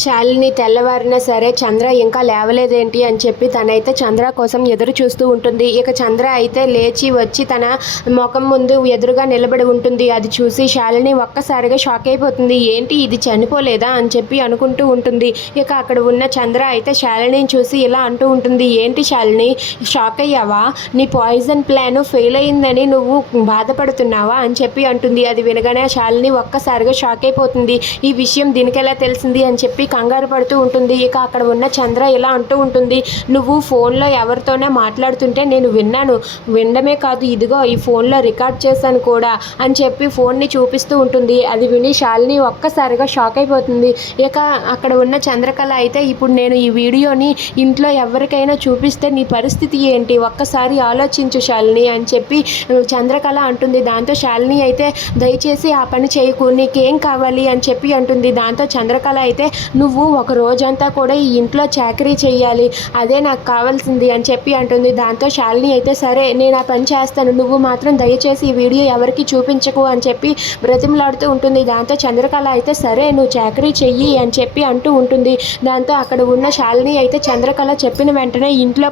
శాలిని తెల్లవారినా సరే చంద్ర ఇంకా లేవలేదేంటి అని చెప్పి తనైతే చంద్ర కోసం ఎదురు చూస్తూ ఉంటుంది. ఇక చంద్ర అయితే లేచి వచ్చి తన ముఖం ముందు ఎదురుగా నిలబడి ఉంటుంది. అది చూసి శాలిని ఒక్కసారిగా షాక్ అయిపోతుంది. ఏంటి ఇది చనిపోలేదా అని చెప్పి అనుకుంటూ ఉంటుంది. ఇక అక్కడ ఉన్న చంద్ర అయితే శాలినిని చూసి ఇలా అంటూ ఉంటుంది. ఏంటి శాలిని షాక్ అయ్యావా? నీ పాయిజన్ ప్లాన్ ఫెయిల్ అయిందని నువ్వు బాధపడుతున్నావా అని చెప్పి అంటుంది. అది వినగానే శాలిని ఒక్కసారిగా షాక్ అయిపోతుంది. ఈ విషయం దీనికి ఎలా తెలిసింది అని చెప్పి కంగారు పడుతూ ఉంటుంది. ఇక అక్కడ ఉన్న చంద్ర ఇలా అంటూ ఉంటుంది. నువ్వు ఫోన్లో ఎవరితోనే మాట్లాడుతుంటే నేను విన్నాను. వినడమే కాదు, ఇదిగో ఈ ఫోన్లో రికార్డ్ చేశాను కూడా అని చెప్పి ఫోన్ని చూపిస్తూ ఉంటుంది. అది విని శాలిని ఒక్కసారిగా షాక్ అయిపోతుంది. ఇక అక్కడ ఉన్న చంద్రకళ అయితే ఇప్పుడు నేను ఈ వీడియోని ఇంట్లో ఎవరికైనా చూపిస్తే నీ పరిస్థితి ఏంటి, ఒక్కసారి ఆలోచించు శాలిని అని చెప్పి చంద్రకళ అంటుంది. దాంతో శాలిని అయితే దయచేసి ఆ పని చేయకు, నీకేం కావాలి అని చెప్పి అంటుంది. దాంతో చంద్రకళ అయితే నువ్వు ఒక రోజంతా కూడా ఈ ఇంట్లో చాకరీ చేయాలి, అదే నాకు కావాల్సింది అని చెప్పి అంటుంది. దాంతో శాలిని అయితే సరే నేను ఆ పని చేస్తాను, నువ్వు మాత్రం దయచేసి ఈ వీడియో ఎవరికి చూపించకు అని చెప్పి బ్రతిమలాడుతూ ఉంటుంది. దాంతో చంద్రకళ అయితే సరే నువ్వు చాకరీ చెయ్యి అని చెప్పి అంటూ ఉంటుంది. దాంతో అక్కడ ఉన్న శాలిని అయితే చంద్రకళ చెప్పిన వెంటనే ఇంట్లో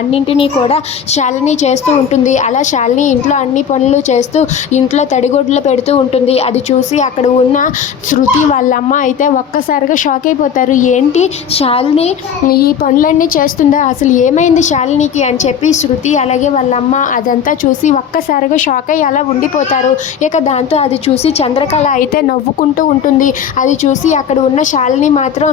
అన్నింటినీ కూడా శాలిని చేస్తూ ఉంటుంది. అలా శాలిని ఇంట్లో అన్ని పనులు చేస్తూ ఇంట్లో తడిగుడ్లు పెడుతూ ఉంటుంది. అది చూసి అక్కడ ఉన్న శృతి వాళ్ళమ్మ అయితే ఒక్కసారిగా షాక్ అయిపోతారు. ఏంటి శాలిని ఈ పనులన్నీ చేస్తుందా, అసలు ఏమైంది శాలినికి అని చెప్పి శృతి అలాగే వాళ్ళమ్మ అదంతా చూసి ఒక్కసారిగా షాక్ అయ్యి అలా ఉండిపోతారు. ఇక దాంతో అది చూసి చంద్రకళ అయితే నవ్వుకుంటూ ఉంటుంది. అది చూసి అక్కడ ఉన్న శాలిని మాత్రం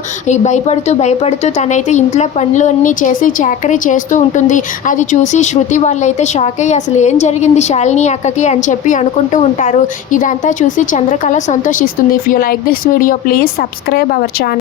భయపడుతూ తనైతే ఇంట్లో పనులు అన్నీ చేసి చాకరీ చేస్తూ ఉంటుంది. అది చూసి శృతి వాళ్ళైతే షాక్ అయ్యి అసలు ఏం జరిగింది శాలిని అక్కకి అని చెప్పి అనుకుంటూ ఉంటారు. ఇదంతా చూసి చంద్రకళ సంతోషిస్తుంది. If you like this video please subscribe our channel.